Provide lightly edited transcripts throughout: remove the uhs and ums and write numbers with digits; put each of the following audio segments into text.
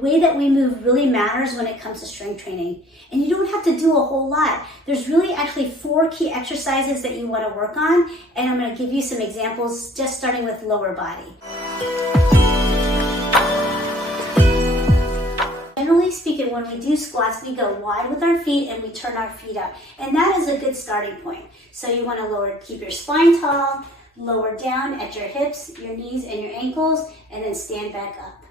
way that we move really matters when it comes to strength training. And you don't have to do a whole lot. There's really actually 4 key exercises that you want to work on, and I'm going to give you some examples just starting with lower body. Generally speaking, when we do squats, we go wide with our feet and we turn our feet up. And that is a good starting point. So you want to keep your spine tall, lower down at your hips, your knees, and your ankles, and then stand back up.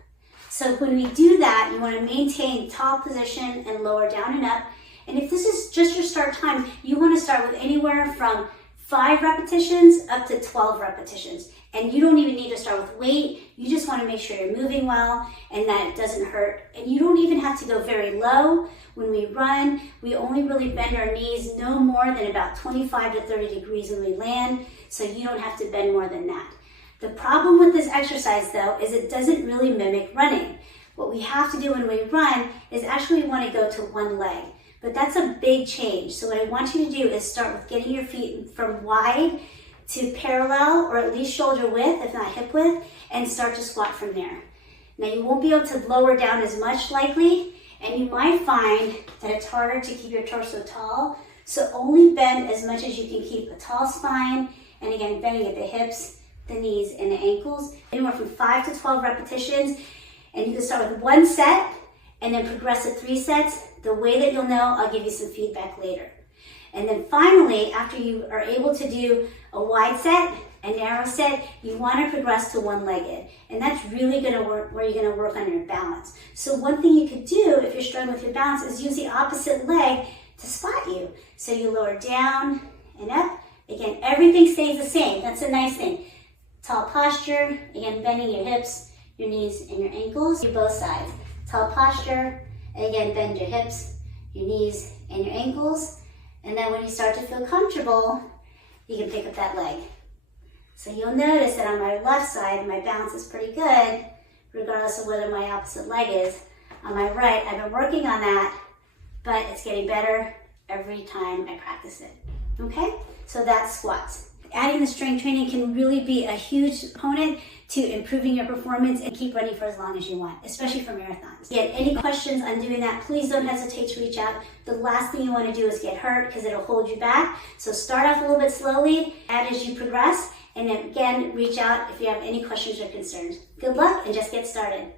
So when we do that, you want to maintain tall position and lower down and up. And if this is just your start time, you want to start with anywhere from 5 repetitions up to 12 repetitions. And you don't even need to start with weight. You just want to make sure you're moving well and that it doesn't hurt. And you don't even have to go very low. When we run, we only really bend our knees no more than about 25 to 30 degrees when we land. So you don't have to bend more than that. The problem with this exercise, though, is it doesn't really mimic running. What we have to do when we run is actually want to go to one leg. But that's a big change. So what I want you to do is start with getting your feet from wide to parallel, or at least shoulder width, if not hip width, and start to squat from there. Now you won't be able to lower down as much likely, and you might find that it's harder to keep your torso tall. So only bend as much as you can keep a tall spine, and again, bending at the hips, the knees, and the ankles. Anywhere from 5 to 12 repetitions, and you can start with 1 set and then progress to 3 sets. The way that you'll know, I'll give you some feedback later. And then finally, after you are able to do a wide set, a narrow set, you want to progress to one-legged. And that's really going to work where you're going to work on your balance. So one thing you could do if you're struggling with your balance is use the opposite leg to spot you. So you lower down and up. Again, everything stays the same. That's a nice thing. Tall posture, again, bending your hips, your knees, and your ankles. Do both sides. Tall posture, again, bend your hips, your knees, and your ankles. And then when you start to feel comfortable, you can pick up that leg. So you'll notice that on my left side, my balance is pretty good, regardless of whether my opposite leg is. On my right, I've been working on that, but it's getting better every time I practice it. Okay? So that's squats. Adding the strength training can really be a huge component to improving your performance and keep running for as long as you want, especially for marathons. Again, any questions on doing that, please don't hesitate to reach out. The last thing you want to do is get hurt because it'll hold you back. So start off a little bit slowly, add as you progress, and then again, reach out if you have any questions or concerns. Good luck and just get started.